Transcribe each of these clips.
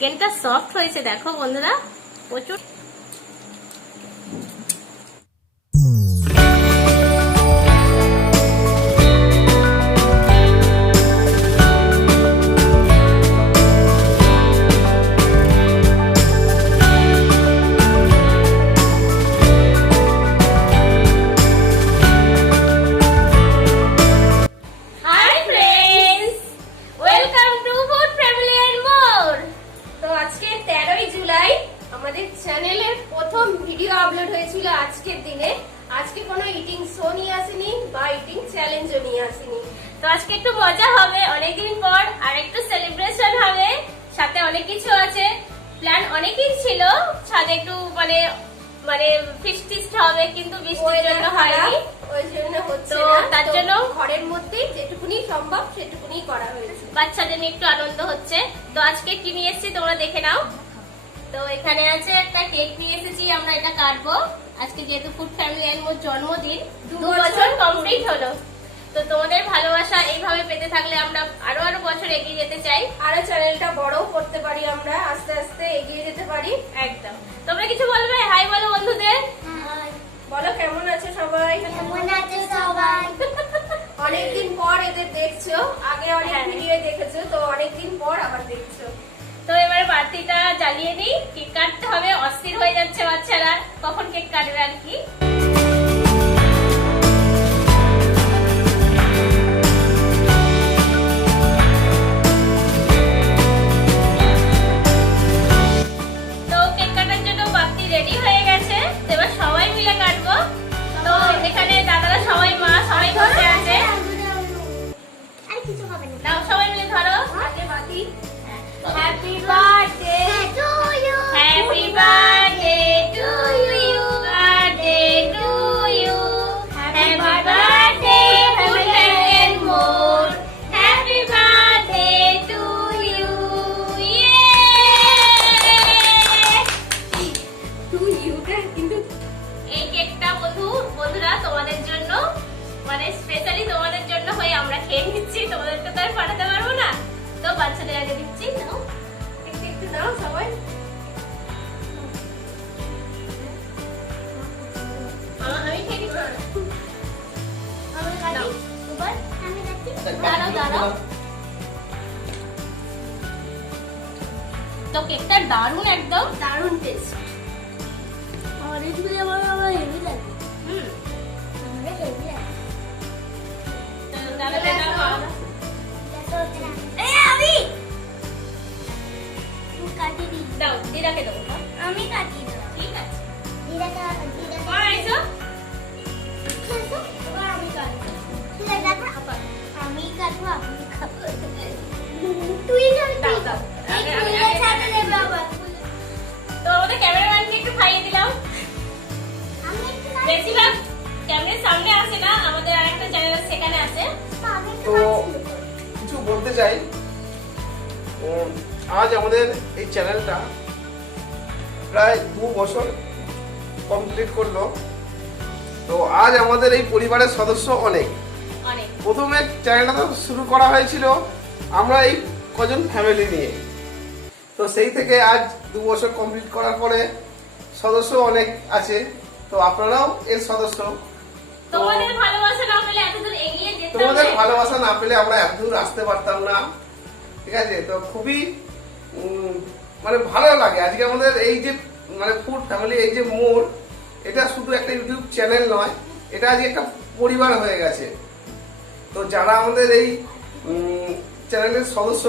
চিকেনটা সফট হয়েছে দেখো বন্ধুরা, প্রচুর। চ্যানেলের প্রথম ভিডিও আপলোড হয়েছিল আজকের দিনে। আজকে কোনো ইটিং শো নিয়ে আসিনি বা ইটিং চ্যালেঞ্জও নিয়ে আসিনি। তো আজকে একটু মজা হবে অনেকদিন পর, আর একটু সেলিব্রেশন হবে, সাথে অনেক কিছু আছে। প্ল্যান অনেকই ছিল, সাথে একটু মানে ফিস্ট হবে, কিন্তু বৃষ্টির জন্য হয়নি, ওই জন্য হচ্ছে না। তার জন্য ঘরের মধ্যেই যেটুকুনি সম্ভব সেটুকুনি করা হয়েছে। বাচ্চাদের নিয়ে একটু আনন্দ হচ্ছে। তো আজকে কি নিয়ে এসেছি তোমরা দেখে নাও। তো এখানে আছে একটা কেক নিয়ে এসেছি, আমরা এটা কাটবো আজকে, যেহেতু ফুড ফ্যামিলি এর মোর জন্মদিন, 2 বছর কমপ্লিট হলো। তো তোমাদের ভালোবাসা এইভাবে পেতে থাকলে আমরা আরো বছর এগিয়ে যেতে চাই, আরো চ্যানেলটা বড়ও করতে পারি, আমরা আস্তে আস্তে এগিয়ে যেতে পারি। একদম। তোমরা কিছু বলবে? হাই বলো বন্ধুদের। বলো কেমন আছে সবাই? কেমন আছে সবাই? অনেকদিন পর এদের দেখছো, আগে অনেক ভিডিও দেখেছো, তো অনেকদিন পর আবার দেখছো। তো এবার বাতিটা জ্বালিয়ে দিই, কেক কাটতে হবে। অস্থির হয়ে যাচ্ছে বাচ্চারা, কখন কেক কাটবে আর কি। তো কেক কাটার জন্য বাতি রেডি হয়ে গেছে, এবার সবাই মিলে কাটবো। তো এখানে দাদারা সবাই, মা সবাই বসে আছে। আর কিছু হবে না, নাও সবাই মিলে ধরো হাতে বাতি। Happy birthday to you, happy birthday to you, birthday to you, happy birthday to and more, happy birthday to you, yeah, to you কিন্তু এই কেকটা বন্ধুরা তোমাদের জন্য, মানে স্পেশালি তোমাদের জন্য হয়ে আমরা খেয়ে নিচ্ছি, তোমাদেরকে তো আর পাঠাতে পারবো না। তো বাচ্চাদের আগে দিচ্ছি, নাও একটু দাও সবাই। আমি খেয়ে নিচ্ছি, আমি কাটি এবার, আমি কাটি। দাঁড়াও। তো কেকটা দারুণ, একদম দারুণ টেস্ট। আর এগুলো আমার হেভি লাগে। আমার হেভি লাগে। আমি কাটি দিই। দাও, দিদাকে দাও। আমি কাটি দাও। ঠিক আছে, দিদাকে আইসো। এবার আমি কাটবো। ঠিক আছে, তারপর আমি কাটবো, আপনি খাবো। তুই দাও দাও, আমি ছাড়তে দেব বাবা। তো আমাদের ক্যামেরাম্যানকে একটু খাইয়ে দিলাম। আমি একটু বেশিরভাগ ক্যামেরার সামনে আসে না, আমাদের আরেকটা চ্যানেল সেখানে আসে। তো কিছু বলতে চাই, আজ আমাদের এই চ্যানেলটা প্রায় 2 বছর কমপ্লিট করলো। তো আজ আমাদের এই পরিবারের সদস্য অনেক। প্রথমে চ্যানেলটা তো শুরু করা হয়েছিল আমরা এই কজন ফ্যামিলি নিয়ে, তো সেই থেকে আজ 2 বছর কমপ্লিট করার পরে সদস্য অনেক আছে। তো আপনারাও এর সদস্য। তোমাদের ভালোবাসা না পেলে এতদূর এগিয়ে যেতাম না। তোমাদের ভালোবাসা না পেলে আমরা এতদূর আসতে পারতাম না, ঠিক আছে। তো খুবই মানে ভালো লাগে আজকে আমাদের এই যে মানে ফুড ফ্যামিলি, এই যে মোড়, এটা শুধু একটা ইউটিউব চ্যানেল নয়, এটা আজকে একটা পরিবার হয়ে গেছে। তো যারা আমাদের এই চ্যানেলের সদস্য,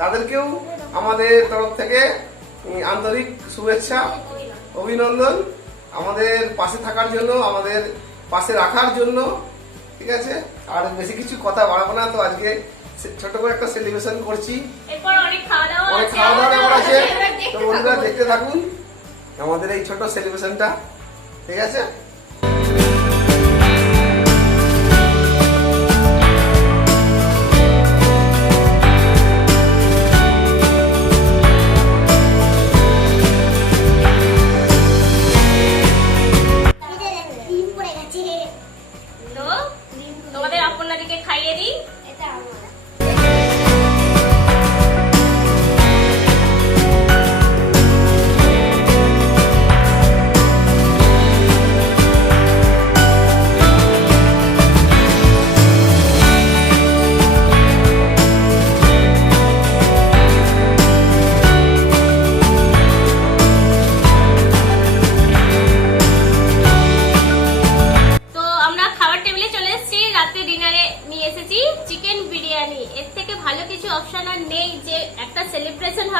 তাদেরকেও আমাদের তরফ থেকে আন্তরিক শুভেচ্ছা, অভিনন্দন, আমাদের পাশে থাকার জন্য, আমাদের পাশে রাখার জন্য, ঠিক আছে। আর বেশি কিছু কথা বাড়াবো না, তো আজকে ছোট করে একটা সেলিব্রেশন করছি, এরপর অনেক খাওয়া দাওয়া আছে। তো বন্ধুরা দেখতে থাকুন আমাদের এই ছোট সেলিব্রেশনটা, ঠিক আছে। তোমাদের আপনাদেরকে খাইয়ে দিই। এটা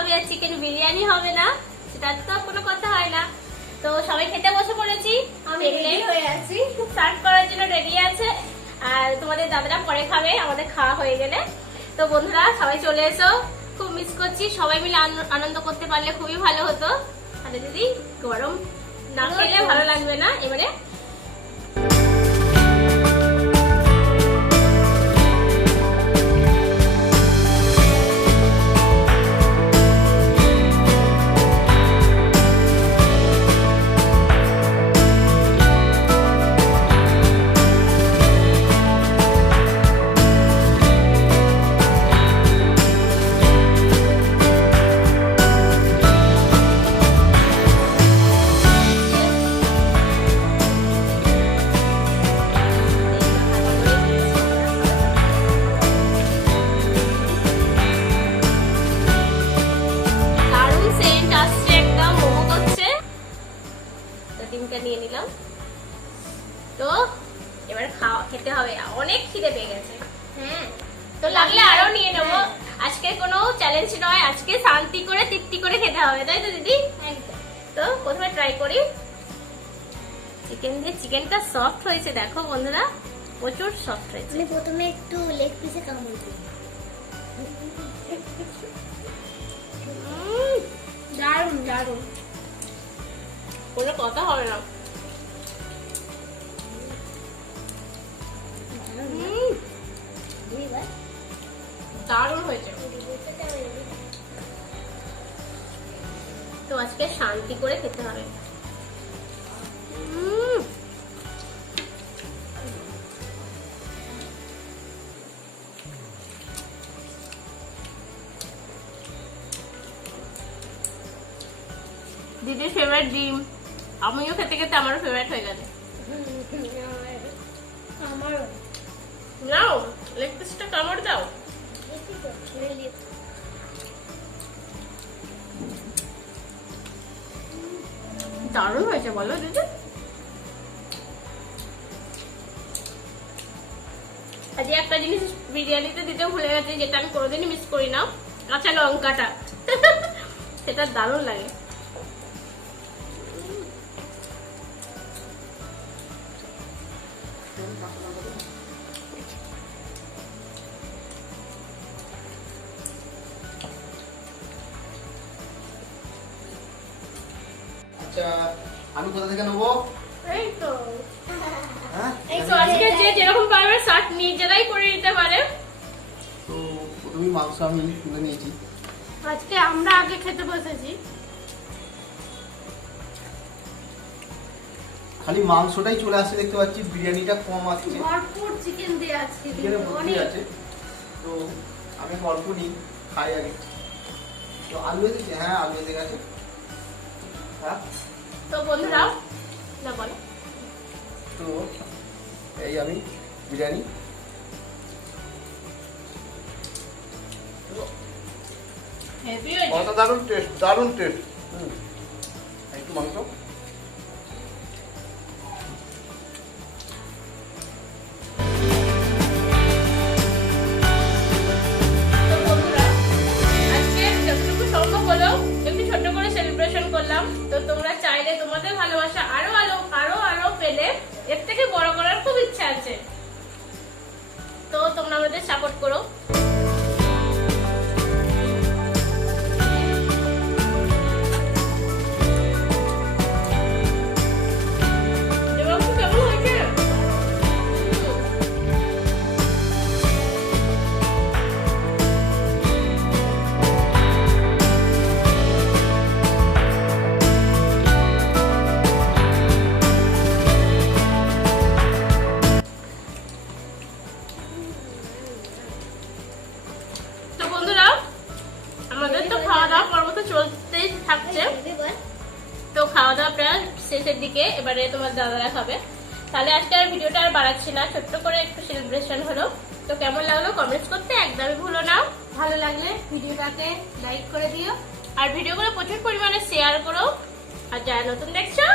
হবে আর চিকেন বিরিয়ানি হবে না, সেটা তো কোনো কথা হয় না। তো সবাই খেতে বসে পড়েছি, আমি রেডি হয়ে আছি। সার্ভ করার জন্য রেডি আছে। আর তোমাদের দাদারা পরে খাবে আমাদের খাওয়া হয়ে গেলে। তো বন্ধুরা সবাই চলে এসো, খুব মিস করছি। সবাই মিলে আনন্দ করতে পারলে খুবই ভালো হতো। তাহলে দিদি গরম না খেলে ভালো লাগবে না। এবারে নিয়ে নিলাম। তো এবার খেতে হবে, অনেক খিদে পেয়ে গেছে। হ্যাঁ, তো লাগলে আরো নিয়ে নেবো। আজকে কোনো চ্যালেঞ্জ নয়, আজকে শান্তি করে তৃপ্তি করে খেতে হবে, তাই তো দিদি? একদম। তো প্রথমে ট্রাই করি চিকেন দিয়ে। চিকেনটা সফট হয়েছে দেখো বন্ধুরা, প্রচুর সফট হয়েছে। আমি প্রথমে একটু লেগ পিসে কামড় দিই। দারুণ দারুণ, কোনো কথা হবে না। দারুণ হয়েছে। তো আজকে শান্তি করে খেতে হবে। দিদির ফেভারিট ডিম, আমিও খেতে খেতে আমারও ফেভারিট হয়ে গেছে। আমারও। নাও লেগ পিসটা কামড় দাও। দারুণ হয়েছে বলো দিদি। আজকে একটা জিনিস বিরিয়ানিতে দিতে ভুলে গেছে, যেটা আমি কোনোদিনই মিস করি না, কাঁচা লঙ্কাটা। সেটা দারুণ লাগে। আচ্ছা আমি কোথা থেকে নেবো? এই তো হ্যাঁ, এই তো আজকে যে যেরকম পারবে শার্ট নিজেরাই করে নিতে পারে। তো প্রথমেই মাংস আমি তুলে নিয়েছি। আজকে আমরা আগে খেতে বসেছি। খালি মাংসটাই চলে আসছে দেখতে পাচ্ছি, বিরিয়ানিটা কম আসছে। ভরপুর চিকেন দিয়ে আজকে চিকেনের ভর্তি আছে, তো আমি অল্প নিই, খাই আগে। তো আলু এসেছে? হ্যাঁ আলু এসে গেছে। হ্যাঁ তো বন্ধুরা না বলো। তো এই আমি বিরিয়ানি হেভি কত দারুণ টেস্ট, দারুণ টেস্ট। একটু মাংস করলাম। তো তোমরা চাইলে তোমাদের ভালোবাসা আরো আরো আরো আরো পেলে এর থেকে বড় করার খুব ইচ্ছা আছে। তো তোমরা আমাদের সাপোর্ট করো। কেমন হয়েছে? চলতেই থাকছে। তো খাওয়া দাওয়া প্রায় শেষের দিকে, এবারে তোমার দাদারা খাবে। তাহলে আজকে আর ভিডিওটা আর বাড়াচ্ছি না, ছোট্ট করে একটু সেলিব্রেশন হলো। তো কেমন লাগলো কমেন্টস করতে একদমই ভুলো না। ভালো লাগলে ভিডিওটাকে লাইক করে দিও, আর ভিডিওগুলো প্রচুর পরিমাণে শেয়ার করো। আর যারা নতুন দেখছো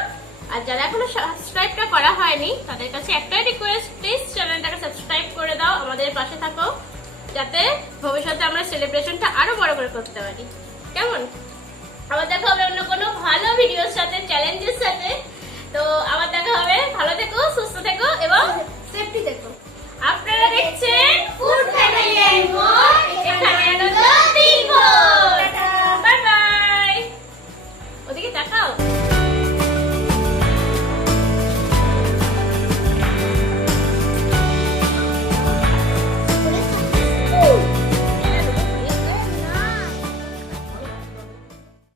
আর যারা এখনো সাবস্ক্রাইবটা করা হয়নি তাদের কাছে একটাই রিকোয়েস্ট, প্লিজ চ্যানেলটাকে সাবস্ক্রাইব করে দাও, আমাদের পাশে থাকো, যাতে ভবিষ্যতে আমরা সেলিব্রেশনটা আরো বড় করে করতে পারি। কেমন? আবার দেখা হবে অন্য কোনো ভালো ভিডিওর সাথে, চ্যালেঞ্জের সাথে। তো আবার দেখা হবে, ভালো থেকো, সুস্থ